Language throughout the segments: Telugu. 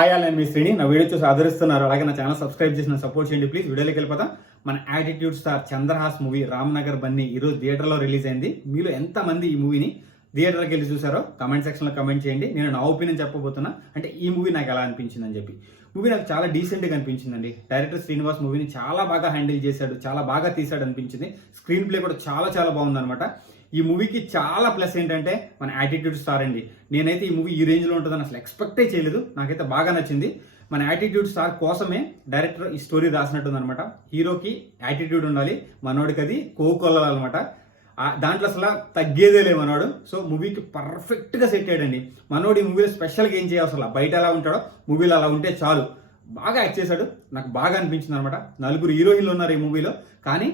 హాయ్ నేను మీ శ్రీని. నా వీడియో చూసి ఆదరిస్తున్నారు, అలాగే నా ఛానల్ సబ్స్క్రైబ్ చేసి సపోర్ట్ చేయండి ప్లీజ్. వీడియోలోకి వెళ్ళిపోతాం. మన attitude star Chandrahas movie Ram Nagar Bunny ఈరోజు థియేటర్లో రిలీజ్ అయింది. మీలో ఎంతమంది ఈ మూవీని థియేటర్కి వెళ్ళి చూసారో కామెంట్ సెక్షన్లో కామెంట్ చేయండి. నేను నా ఒపీనియన్ చెప్పబోతున్నా, అంటే ఈ మూవీ నాకు ఎలా అనిపించింది అని చెప్పి. మూవీ నాకు చాలా డీసెంట్గా అనిపించిందండి. డైరెక్టర్ శ్రీనివాస్ మూవీని చాలా బాగా హ్యాండిల్ చేశాడు, చాలా బాగా తీశాడు అనిపించింది. స్క్రీన్ ప్లే కూడా చాలా బాగుందన్నమాట. ఈ మూవీకి చాలా ప్లస్ ఏంటంటే మన యాటిట్యూడ్ స్టార్ అండి. నేనైతే ఈ మూవీ ఈ రేంజ్లో ఉంటుందని అసలు ఎక్స్పెక్టే చేయలేదు. నాకైతే బాగా నచ్చింది. మన యాటిట్యూడ్ స్టార్ కోసమే డైరెక్టర్ ఈ స్టోరీ రాసినట్టుందనమాట. హీరోకి యాటిట్యూడ్ ఉండాలి, మనోడికి అది కోకొల్లాలన్నమాట. దాంట్లో అసలు తగ్గేదే లేదు మనోడు. సో మూవీకి పర్ఫెక్ట్గా సెట్ అయ్యాడండి. మనోడు ఈ మూవీలో స్పెషల్గా ఏం చేయాలి, అసలు బయట ఎలా ఉంటాడో మూవీలో అలా ఉంటే చాలు. బాగా యాక్ట్ చేశాడు, నాకు బాగా అనిపించింది అనమాట. 4 హీరోయిన్లు ఉన్నారు ఈ మూవీలో. కానీ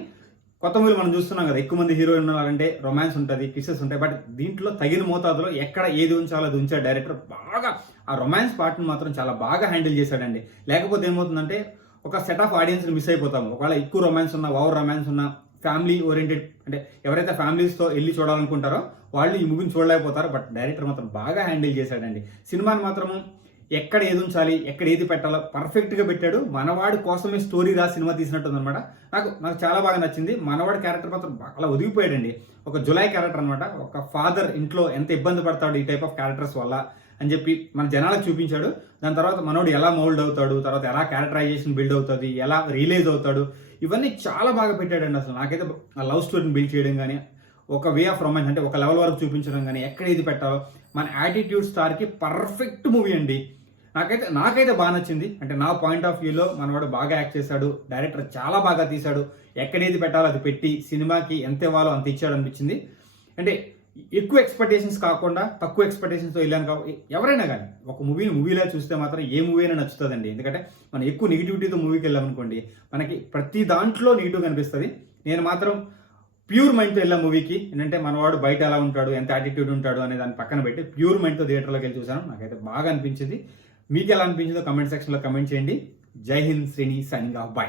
కొత్త మూవీలు మనం చూస్తున్నాం కదా, ఎక్కువ మంది హీరోయిన్ ఉన్నారంటే రొమాన్స్ ఉంటుంది, కిసెస్ ఉంటాయి. బట్ దీంట్లో తగిన మోతాదులో ఎక్కడ ఏది ఉంచాలో అది ఉంచాడు డైరెక్టర్. బాగా ఆ రొమాన్స్ పార్ట్ని మాత్రం చాలా బాగా హ్యాండిల్ చేశాడండి. లేకపోతే ఏమవుతుందంటే ఒక సెట్ ఆఫ్ ఆడియన్స్ని మిస్ అయిపోతాము. ఒకవేళ ఎక్కువ రొమాన్స్ ఉన్నా, ఓవర్ రొమాన్స్ ఉన్నా, ఫ్యామిలీ ఓరియంటెడ్ అంటే ఎవరైతే ఫ్యామిలీస్తో వెళ్ళి చూడాలనుకుంటారో వాళ్ళు ఈ మూవీని చూడలేకపోతారు. బట్ డైరెక్టర్ మాత్రం బాగా హ్యాండిల్ చేశాడండి. సినిమాని మాత్రం ఎక్కడ ఏది ఉంచాలి, ఎక్కడ ఏది పెట్టాలో పర్ఫెక్ట్గా పెట్టాడు. మనవాడి కోసమే స్టోరీ రాసి సినిమా తీసినట్టుంది అనమాట. నాకు చాలా బాగా నచ్చింది. మనవాడి క్యారెక్టర్ మాత్రం అలా ఒదిగిపోయాడండి. ఒక జులై క్యారెక్టర్ అనమాట. ఒక ఫాదర్ ఇంట్లో ఎంత ఇబ్బంది పడతాడు ఈ టైప్ ఆఫ్ క్యారెక్టర్స్ వల్ల అని చెప్పి మన జనాలకు చూపించాడు. దాని తర్వాత మనోడు ఎలా మౌల్డ్ అవుతాడు, తర్వాత ఎలా క్యారెక్టరైజేషన్ బిల్డ్ అవుతుంది, ఎలా రియలైజ్ అవుతాడు, ఇవన్నీ చాలా బాగా పెట్టాడండి. అసలు నాకైతే లవ్ స్టోరీని బిల్డ్ చేయడం కానీ, ఒక వే ఆఫ్ రొమాన్స్ అంటే ఒక లెవెల్ వరకు చూపించడం కానీ, ఎక్కడ ఏది పెట్టాలో మన యాటిట్యూడ్ స్టార్కి పర్ఫెక్ట్ మూవీ అండి. నాకైతే బాగా నచ్చింది. అంటే నా పాయింట్ ఆఫ్ వ్యూలో మనవాడు బాగా యాక్ట్ చేశాడు, డైరెక్టర్ చాలా బాగా తీశాడు. ఎక్కడేది పెట్టాలో అది పెట్టి సినిమాకి ఎంత ఇవ్వాలో అంత ఇచ్చాడు అనిపించింది. అంటే ఎక్కువ ఎక్స్పెక్టేషన్స్ కాకుండా తక్కువ ఎక్స్పెక్టేషన్స్తో వెళ్ళాను. ఎవరైనా కానీ ఒక మూవీలో చూస్తే మాత్రం ఏ మూవీ అయినా నచ్చుతుందండి. ఎందుకంటే మనం ఎక్కువ నెగిటివిటీతో మూవీకి వెళ్ళామనుకోండి, మనకి ప్రతి దాంట్లో నెగిటివ్ కనిపిస్తుంది. నేను మాత్రం ప్యూర్ మైండ్తో వెళ్ళాం మూవీకి. ఏంటంటే మనవాడు బయట ఎలా ఉంటాడు, ఎంత యాటిట్యూడ్ ఉంటాడు అనే దాన్ని పక్కన పెట్టి ప్యూర్ మైండ్తో థియేటర్లోకి వెళ్ళి చూసాను. నాకైతే బాగా అనిపించింది. మీకు ఎలా అనిపించిందో కమెంట్ సెక్షన్లో కమెంట్ చేయండి. జై Hind, Srini, signing off, by.